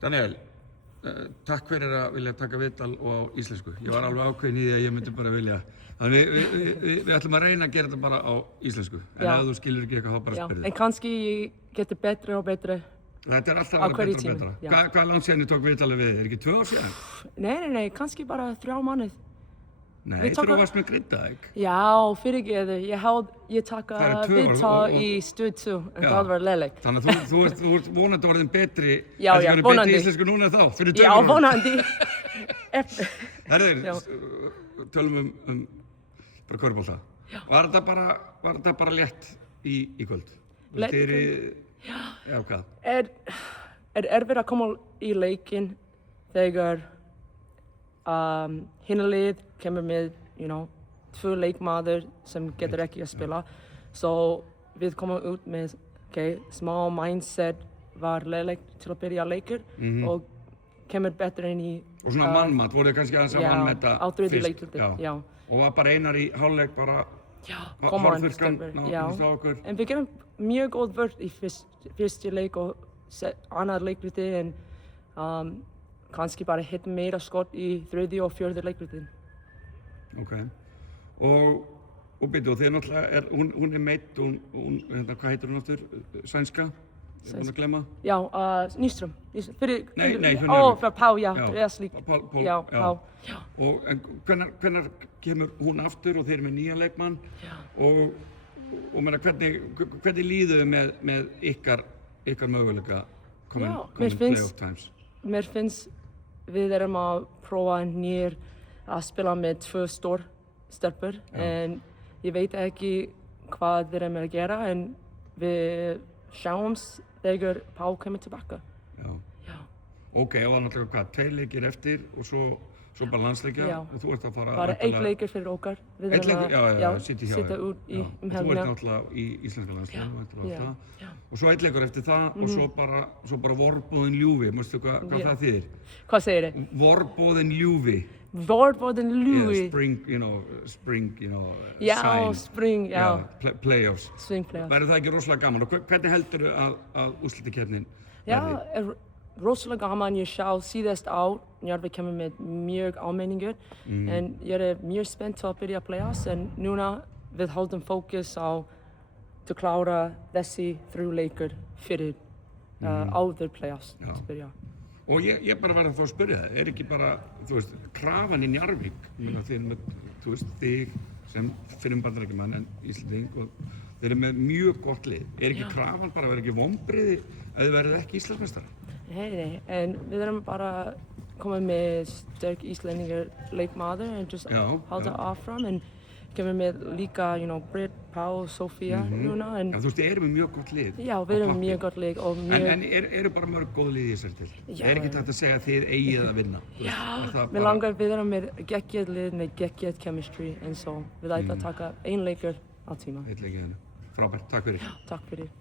Daniel, takk fyrir að vilja taka viðtal og á íslensku. Ég var alveg ákveðin í því að ég myndi bara vilja. Þannig við ætlum að reyna að gera þetta bara á íslensku. En ef þú skilur ekki eitthvað, þá bara spyrðu. En kannski ég geti betri og betri. Þetta alltaf að vera betra og betra. Hvað langt síðan þið tók viðtalið við? Ekki 2 ár síðan? Nei, kannski bara 3 mánuð. Nei, þú varst með Grindavík. Já, fyrirgeðu. Ég taka viðtal í Stöð 2, en það var lélegt. Þannig að þú ert vonandi orðin betri. Já, vonandi. Betri íslensku núna en þá, fyrir 2 árum. Já, vonandi. Herðir, tölum bara körfubolta. Var þetta bara létt í kvöld? Létt í kvöld? Já, hvað? Erfitt að koma í leikinn þegar hinlið kemur með, 2 leikmaður sem getur ekki að spila. Svo við komum út með, smá mindset var lélegt til að byrja leikur og kemur betur inn í... Og svona mannmat, voruð þið kannski aðeins að mannmeta fyrst? Já, á 3. leikluti, já. Og var bara Einar í hálfleik bara... Hárþurrkan nánast á okkur. En við gerum mjög góð vörð í fyrstu leik og annar leikluti en kannski bara hitt meira skott í 3. og 4. leiklutin. Ok. Og byrju, þegar náttúrulega hún meidd, hvað heitir hún aftur? Sænska? Ég er búinn að glemma. Já, Nyström. Nei, fyrir Pá, já, Reslík. Já, Pá. Og hvenær kemur hún aftur og þeir eru með nýjan leikmann og meina, hvernig líður með ykkar möguleika komin playoff times? Mér finnst við erum að prófa nýr að spila með 2 stelpur en ég veit ekki hvað við erum að gera en við sjáumst þegar Pá kemur tilbaka. Já. Ok, og það er náttúrulega hvað, 2 leikir eftir og svo bara landsleikja og þú ert að fara... Bara 1 leikir fyrir okkar. 1 leikur, já, sitja út í helgina. Þú ert náttúrulega í íslenska landsleikja og svo 1 leikur eftir það og svo bara vorboðin ljúfi, mástu hvað það þýðir? Hvað segir þið? Vorboðin ljúfi. Vorboðin ljúfi? Spring, já, sign. Spring, já. Playoffs. Spring playoffs. Verður það ekki rosalega gaman og hvernig heldur þau að úrslitakeppnin verði? Já, rosalega gaman. Ég sjá síðast ár, Njarðvík kemur með mjög áminningur en ég mjög spennt að byrja playoffs en núna við höldum fókus á að klára þessi 3 leikur fyrir áður playoffs til byrja. Og ég bara var að fá að spyrja það, ekki bara, krafan í Njarðvík, þig sem fyrrum bandaríkjamann en Íslanding og þeir eru með mjög gott lið. Ekki krafan bara að vera ekki vonbrigði að þið verðið ekki Íslandsmeistarar? Nei, en við erum bara komið með sterk Íslendingar leikmaður en halda áfram en kemur með líka, Britt, Pá, Sofía núna. En þið eru með mjög gott lið. Já, við erum mjög gott lið og mjög... En eru bara mörg góð lið í þessari til? Ekki hægt að segja að þið eigið að vinna? Já, við langar við erum með geggjað lið með geggjað chemistry en svo við ætlum að taka 1 leikur á tíma. 1 leikur, frábært, takk fyrir. Takk fyrir.